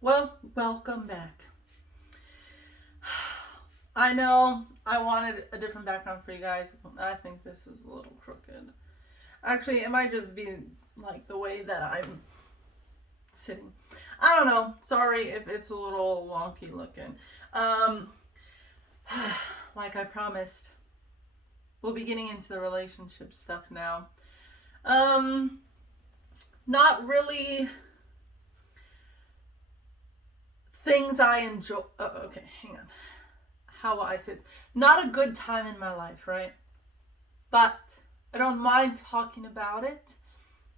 Well, welcome back. I know I wanted a different background for you guys. I think this is a little crooked. Actually, it might just be like the way that I'm sitting. I don't know. Sorry if it's a little wonky looking. Um, like I promised, we'll be getting into the relationship stuff now. Um, Not really things I enjoy. Okay, hang on. How will I say this? Not a good time in my life, right? But I don't mind talking about it,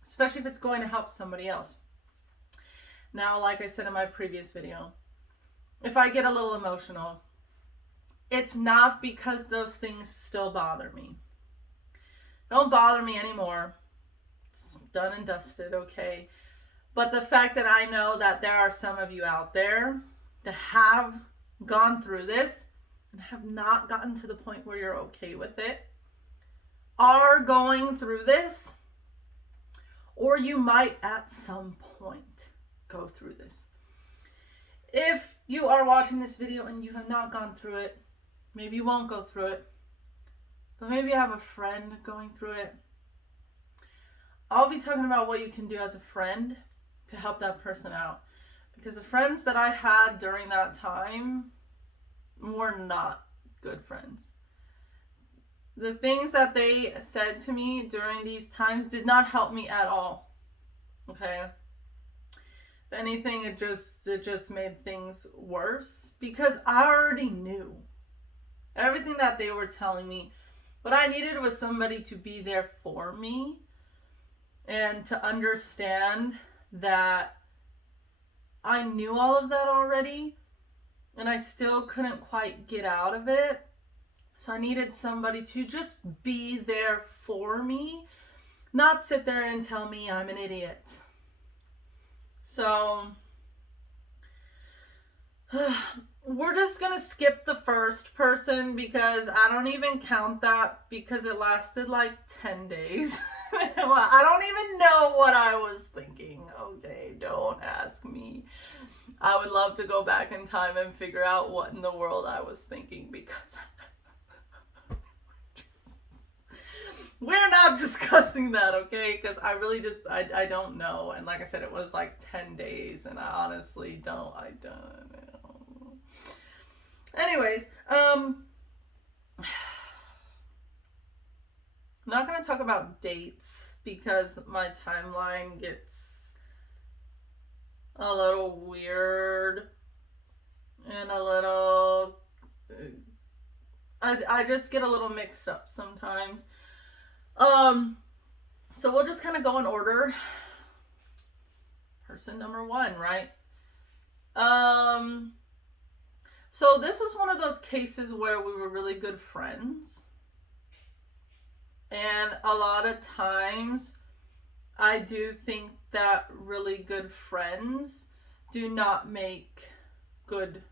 especially if it's going to help somebody else. Now, like I said in my previous video, if I get a little emotional, it's not because those things still bother me. Don't bother me anymore. It's done and dusted, okay? But the fact that I know that there are some of you out there that have gone through this and have not gotten to the point where you're okay with it, are going through this, or you might at some point go through this. If you are watching this video and you have not gone through it, maybe you won't go through it, but maybe you have a friend going through it. I'll be talking about what you can do as a friend to help that person out. Because the friends that I had during that time were not good friends. The things that they said to me during these times did not help me at all. Okay? If anything, it just made things worse because I already knew everything that they were telling me. What I needed was somebody to be there for me and to understand that I knew all of that already and I still couldn't quite get out of it. So I needed somebody to just be there for me, not sit there and tell me I'm an idiot. So we're just gonna skip the first person because I don't even count that because it lasted like 10 days. I don't even know what I was thinking. Okay, don't ask me. I would love to go back in time and figure out what in the world I was thinking because we're not discussing that, okay? Because I really I don't know. And like I said, it was like 10 days and I honestly I don't know. Anyways, I'm not going to talk about dates because my timeline gets a little weird and a little I just get a little mixed up sometimes. So we'll just kind of go in order. Person number 1, right? So this was one of those cases where we were really good friends. And a lot of times I do think that really good friends do not make good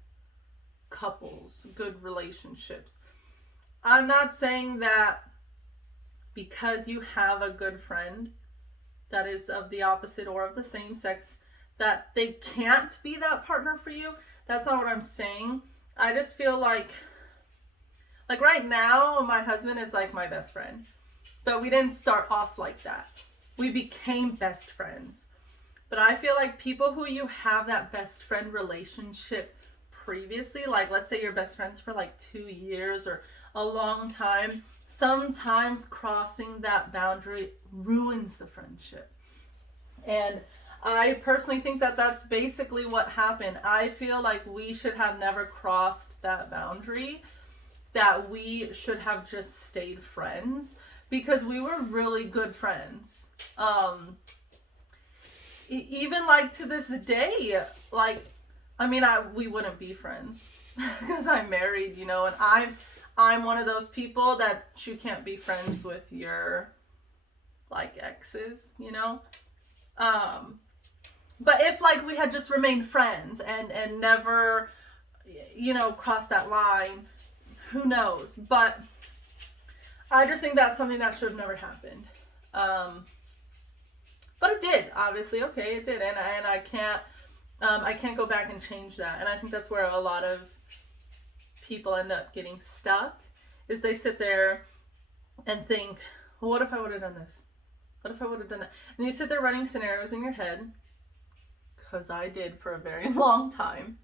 couples, good relationships. I'm not saying that because you have a good friend that is of the opposite or of the same sex that they can't be that partner for you. That's not what I'm saying. I just feel like right now my husband is like my best friend. But we didn't start off like that. We became best friends. But I feel like people who you have that best friend relationship previously, like let's say you're best friends for like 2 years or a long time, sometimes crossing that boundary ruins the friendship. And I personally think that that's basically what happened. I feel like we should have never crossed that boundary, that we should have just stayed friends because we were really good friends. Even like to this day, like, I mean, we wouldn't be friends because I'm married, you know, and I'm one of those people that you can't be friends with your like exes, you know. But if like we had just remained friends and never, you know, crossed that line, who knows? But I just think that's something that should have never happened. But it did, obviously. Okay, it did, and I can't I can't go back and change that. And I think that's where a lot of people end up getting stuck, is they sit there and think, well, what if I would have done this? What if I would have done that? And you sit there running scenarios in your head, because I did for a very long time.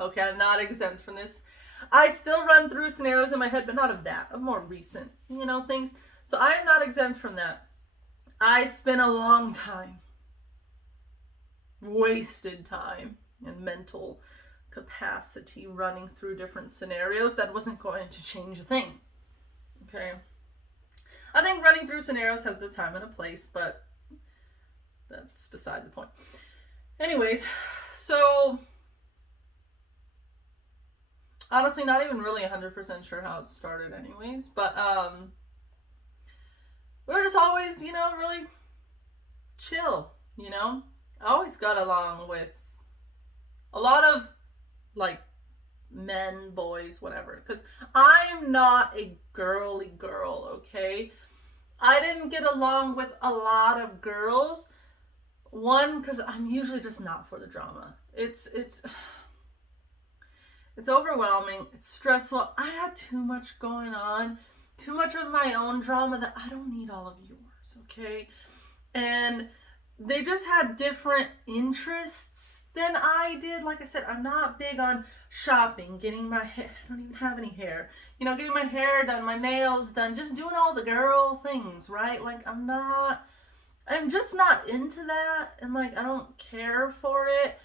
Okay, I'm not exempt from this. I still run through scenarios in my head, but not of that, of more recent, things. So I am not exempt from that. I spent a long time, wasted time and mental capacity running through different scenarios that wasn't going to change a thing. Okay. I think running through scenarios has the time and a place, but that's beside the point. Anyways, so honestly, not even really 100% sure how it started anyways, but we're just always, really chill, I always got along with a lot of, like, men, boys, whatever, because I'm not a girly girl, okay? I didn't get along with a lot of girls. One, because I'm usually just not for the drama. It's overwhelming. It's stressful. I had too much going on, too much of my own drama that I don't need all of yours, okay? And they just had different interests than I did. Like I said, I'm not big on shopping, getting my hair, I don't even have any hair, getting my hair done, my nails done, just doing all the girl things, right? Like, I'm just not into that, and like, I don't care for it.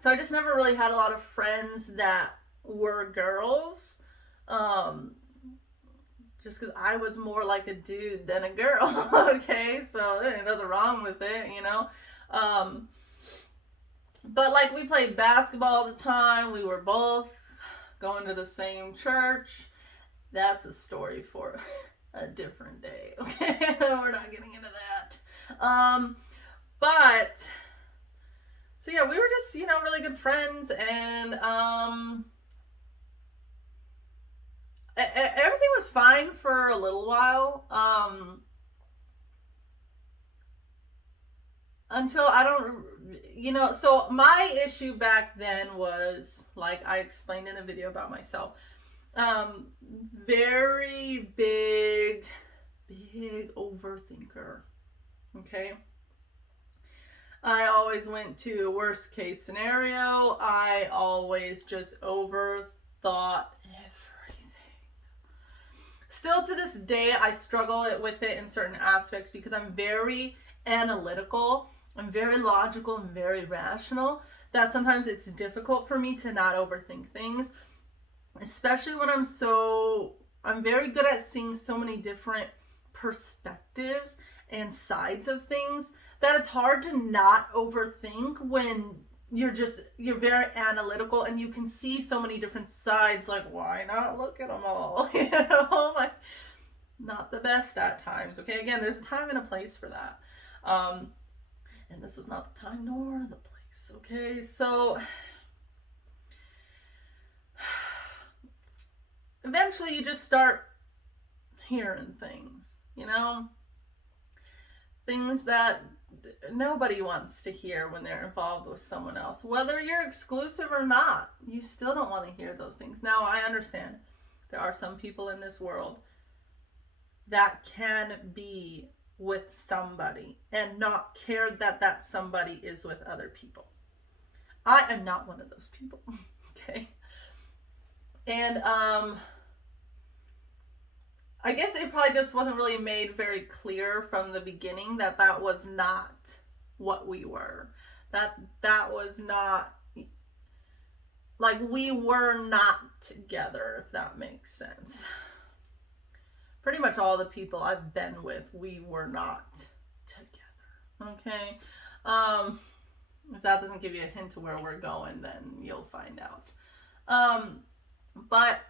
So I just never really had a lot of friends that were girls. Just because I was more like a dude than a girl, okay? So there ain't nothing wrong with it, But like, we played basketball all the time. We were both going to the same church. That's a story for a different day, okay? We're not getting into that. But so yeah, we were just, really good friends, and everything was fine for a little while. Until I don't, so my issue back then was, like I explained in a video about myself, very big overthinker, okay? I always went to worst case scenario. I always just overthought everything. Still to this day, I struggle with it in certain aspects because I'm very analytical. I'm very logical and very rational. That sometimes it's difficult for me to not overthink things, especially when I'm very good at seeing so many different perspectives and sides of things that it's hard to not overthink when you're very analytical and you can see so many different sides. Like, why not look at them all? Like, not the best at times. Okay, again, there's a time and a place for that. And this was not the time nor the place. Okay, so eventually you just start hearing things, things that nobody wants to hear when they're involved with someone else. Whether you're exclusive or not, you still don't want to hear those things. Now, I understand there are some people in this world that can be with somebody and not care that somebody is with other people. I am not one of those people. Okay. And I guess it probably just wasn't really made very clear from the beginning that was not what we were. That was not, like, we were not together, if that makes sense. Pretty much all the people I've been with, we were not together. Okay? If that doesn't give you a hint to where we're going, then you'll find out. But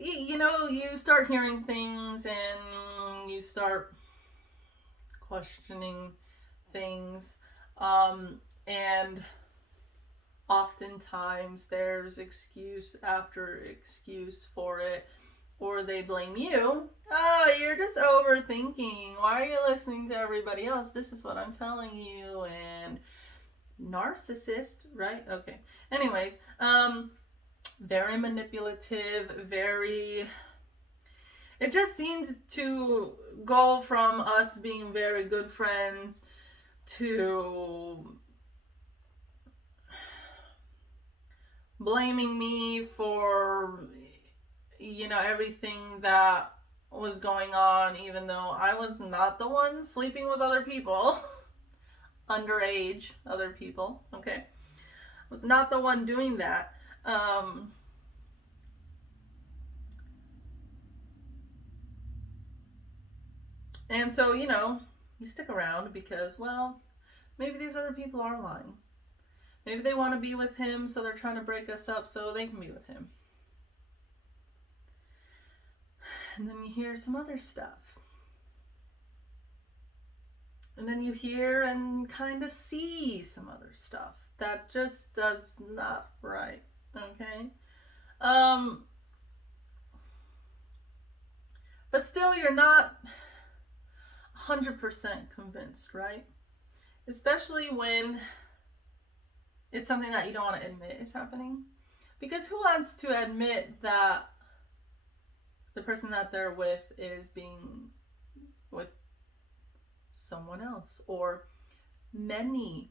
you start hearing things and you start questioning things, and oftentimes there's excuse after excuse for it, or they blame you. Oh, you're just overthinking. Why are you listening to everybody else? This is what I'm telling you. And narcissist, right? Okay. Anyways, very manipulative, very, it just seems to go from us being very good friends to blaming me for, everything that was going on, even though I was not the one sleeping with other people, underage other people, okay? I was not the one doing that. And so, you stick around because, well, maybe these other people are lying. Maybe they want to be with him, so they're trying to break us up so they can be with him. And then you hear some other stuff. And then you hear and kind of see some other stuff that just does not right. Okay? But still, you're not 100% convinced, right? Especially when it's something that you don't want to admit is happening. Because who wants to admit that the person that they're with is being with someone else or many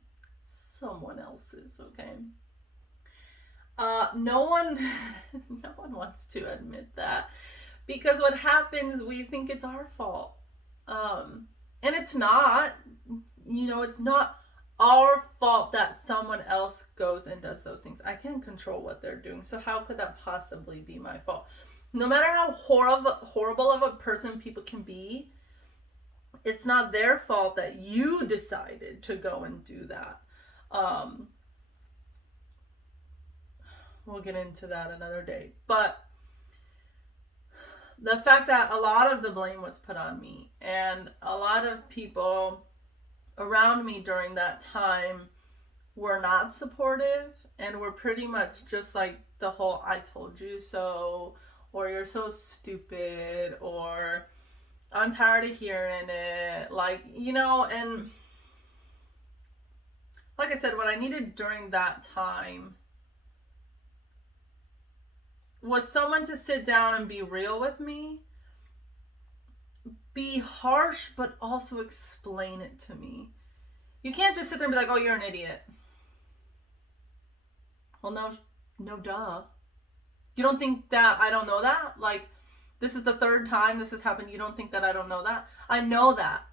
someone else's, okay? No one wants to admit that, because what happens, we think it's our fault. And it's not, it's not our fault that someone else goes and does those things. I can't control what they're doing, so how could that possibly be my fault? No matter how horrible of a person people can be, it's not their fault that you decided to go and do that. We'll get into that another day. But the fact that a lot of the blame was put on me, and a lot of people around me during that time were not supportive and were pretty much just like the whole "I told you so," or "you're so stupid," or "I'm tired of hearing it," and like I said, what I needed during that time was someone to sit down and be real with me, be harsh, but also explain it to me. You can't just sit there and be like, "Oh, you're an idiot." Well, no, duh. You don't think that I don't know that? Like, this is the third time this has happened. You don't think that I don't know that? I know that.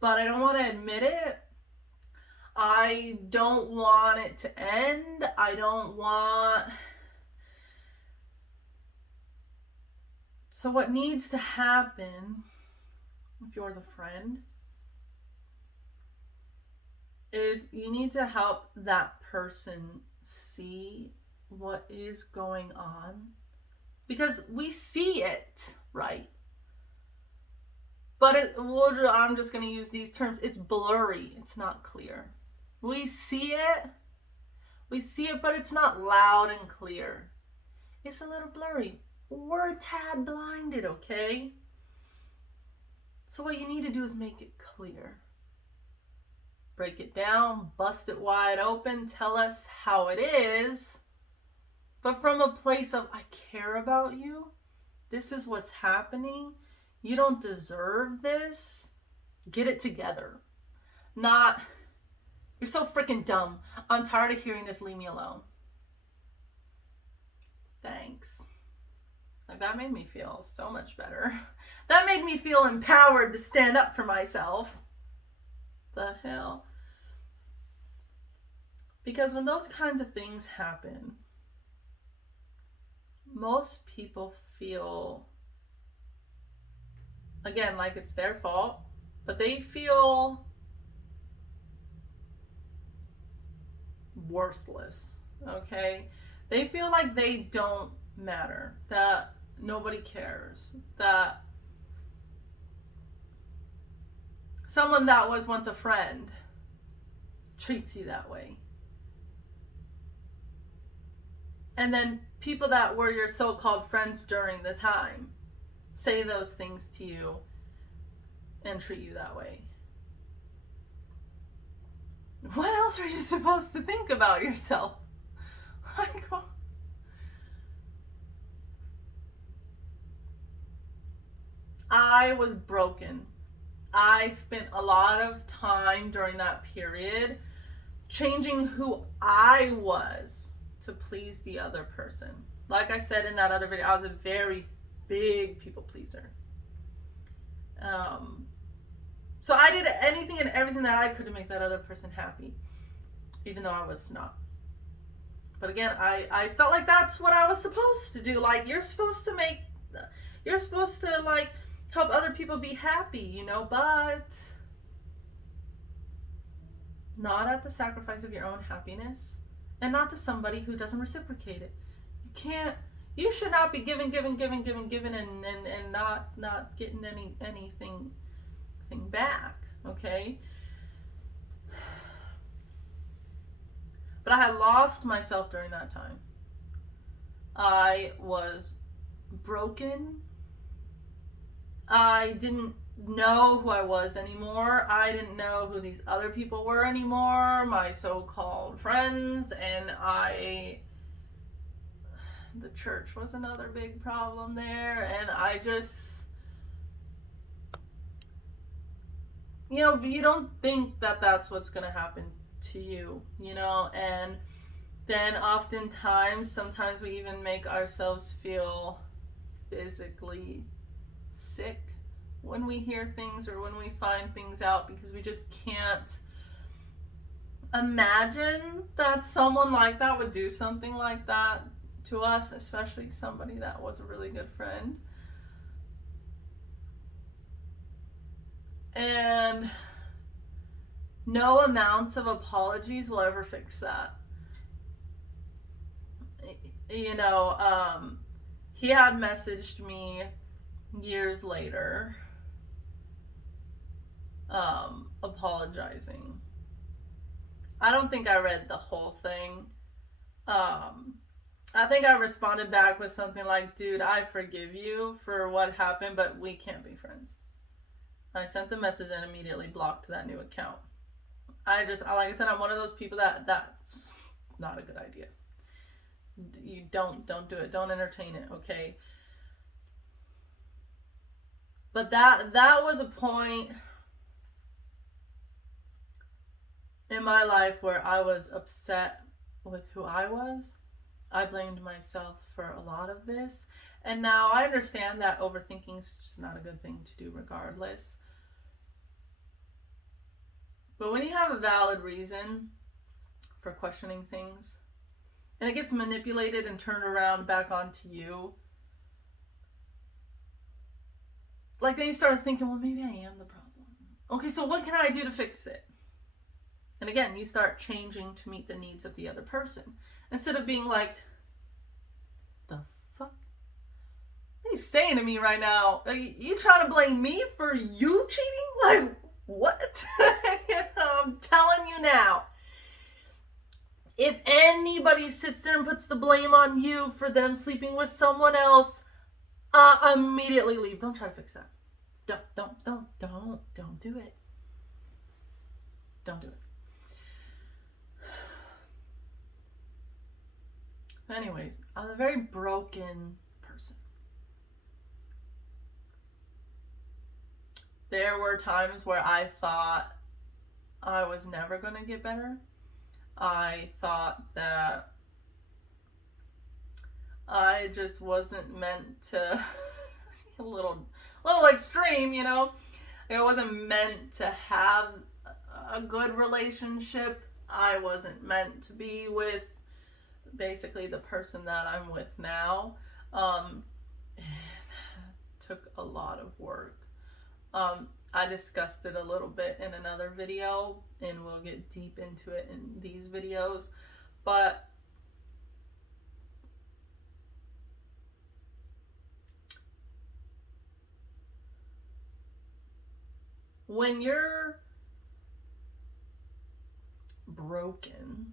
But I don't want to admit it. I don't want it to end. I don't want... So what needs to happen, if you're the friend, is you need to help that person see what is going on. Because we see it, right? But I'm just going to use these terms. It's blurry. It's not clear. We see it, but it's not loud and clear. It's a little blurry. We're a tad blinded, okay? So what you need to do is make it clear. Break it down, bust it wide open, tell us how it is, but from a place of, I care about you. This is what's happening. You don't deserve this. Get it together. Not, "You're so freaking dumb. I'm tired of hearing this. Leave me alone." Thanks. Like, that made me feel so much better. That made me feel empowered to stand up for myself. The hell? Because when those kinds of things happen, most people feel, again, like it's their fault, but they feel worthless, okay? They feel like they don't matter, that nobody cares, that someone that was once a friend treats you that way. And then people that were your so-called friends during the time say those things to you and treat you that way. What else are you supposed to think about yourself? Like, I was broken. I spent a lot of time during that period changing who I was to please the other person. Like I said in that other video, I was a very big people pleaser. So I did anything and everything that I could to make that other person happy, even though I was not. But again, I felt like that's what I was supposed to do. Like, you're supposed to like help other people be happy, you know, but not at the sacrifice of your own happiness, and not to somebody who doesn't reciprocate it. You should not be giving and not getting anything back, okay? But I had lost myself during that time. I was broken. I didn't know who I was anymore. I didn't know who these other people were anymore, my so-called friends, and the church was another big problem there, and I just, you know, you don't think that that's what's going to happen to you, you know, and then oftentimes, sometimes we even make ourselves feel physically sick when we hear things or when we find things out, because we just can't imagine that someone like that would do something like that to us, especially somebody that was a really good friend. And no amounts of apologies will ever fix that. You know, he had messaged me years later, apologizing. I don't think I read the whole thing. I think I responded back with something like, dude, I forgive you for what happened, but we can't be friends. I sent the message and immediately blocked that new account. Like I said, I'm one of those people that's not a good idea. You don't do it. Don't entertain it, okay? But that was a point in my life where I was upset with who I was. I blamed myself for a lot of this. And now I understand that overthinking is just not a good thing to do regardless. But when you have a valid reason for questioning things, and it gets manipulated and turned around back onto you, like, then you start thinking, well, maybe I am the problem. Okay, so what can I do to fix it? And again, you start changing to meet the needs of the other person. Instead of being like, the fuck? What are you saying to me right now? Are you trying to blame me for you cheating? Like, what? I'm telling you now. If anybody sits there and puts the blame on you for them sleeping with someone else, immediately leave. Don't try to fix that. Don't do it. Don't do it. Anyways, I was a very broken person. There were times where I thought I was never going to get better. I thought that I just wasn't meant to a little extreme, you know. I wasn't meant to have a good relationship. I wasn't meant to be with basically the person that I'm with now. It took a lot of work. I discussed it a little bit in another video, and we'll get deep into it in these videos. But when you're broken,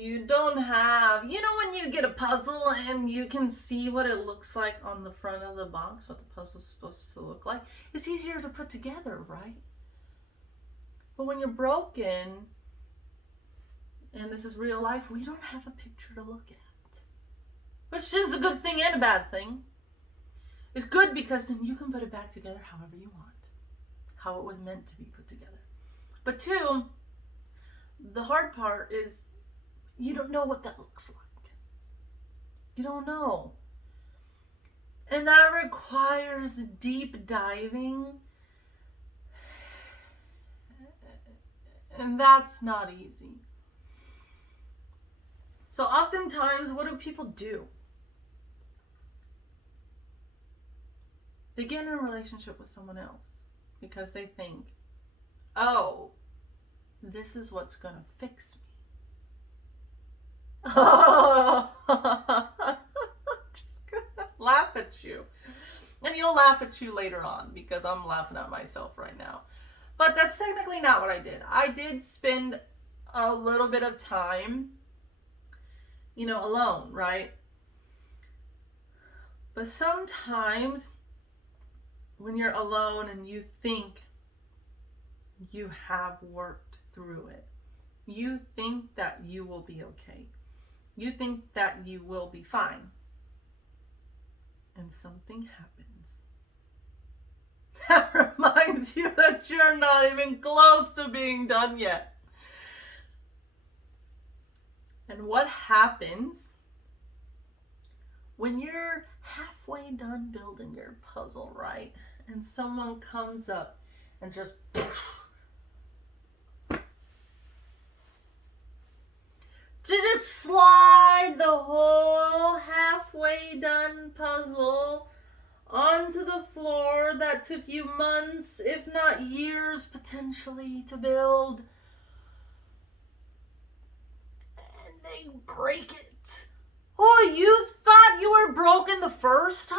you don't have, you know, when you get a puzzle and you can see what it looks like on the front of the box, what the puzzle's supposed to look like, it's easier to put together, right? But when you're broken, and this is real life, we don't have a picture to look at. Which is a good thing and a bad thing. It's good because then you can put it back together however you want. How it was meant to be put together. But two, the hard part is you don't know what that looks like. You don't know. And that requires deep diving. And that's not easy. So oftentimes, what do people do? They get in a relationship with someone else because they think, oh, this is what's going to fix me. Oh, just gonna laugh at you. And you'll laugh at you later on because I'm laughing at myself right now. But that's technically not what I did. I did spend a little bit of time, alone, right? But sometimes when you're alone and you think you have worked through it, you think that you will be okay. You think that you will be fine. And something happens. That reminds you that you're not even close to being done yet. And what happens when you're halfway done building your puzzle, right? And someone comes up and just to just slide the whole halfway done puzzle onto the floor that took you months, if not years, potentially to build. And they break it. Oh, you thought you were broken the first time?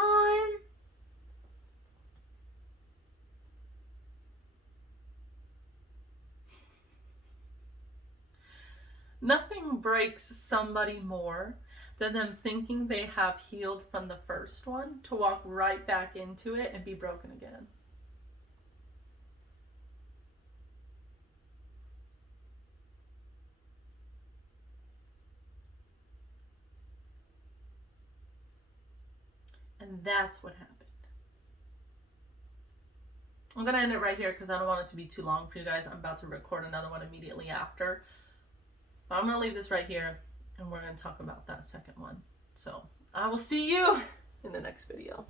Nothing breaks somebody more than them thinking they have healed from the first one to walk right back into it and be broken again. And that's what happened. I'm going to end it right here because I don't want it to be too long for you guys. I'm about to record another one immediately after. But I'm going to leave this right here and we're going to talk about that second one. So I will see you in the next video.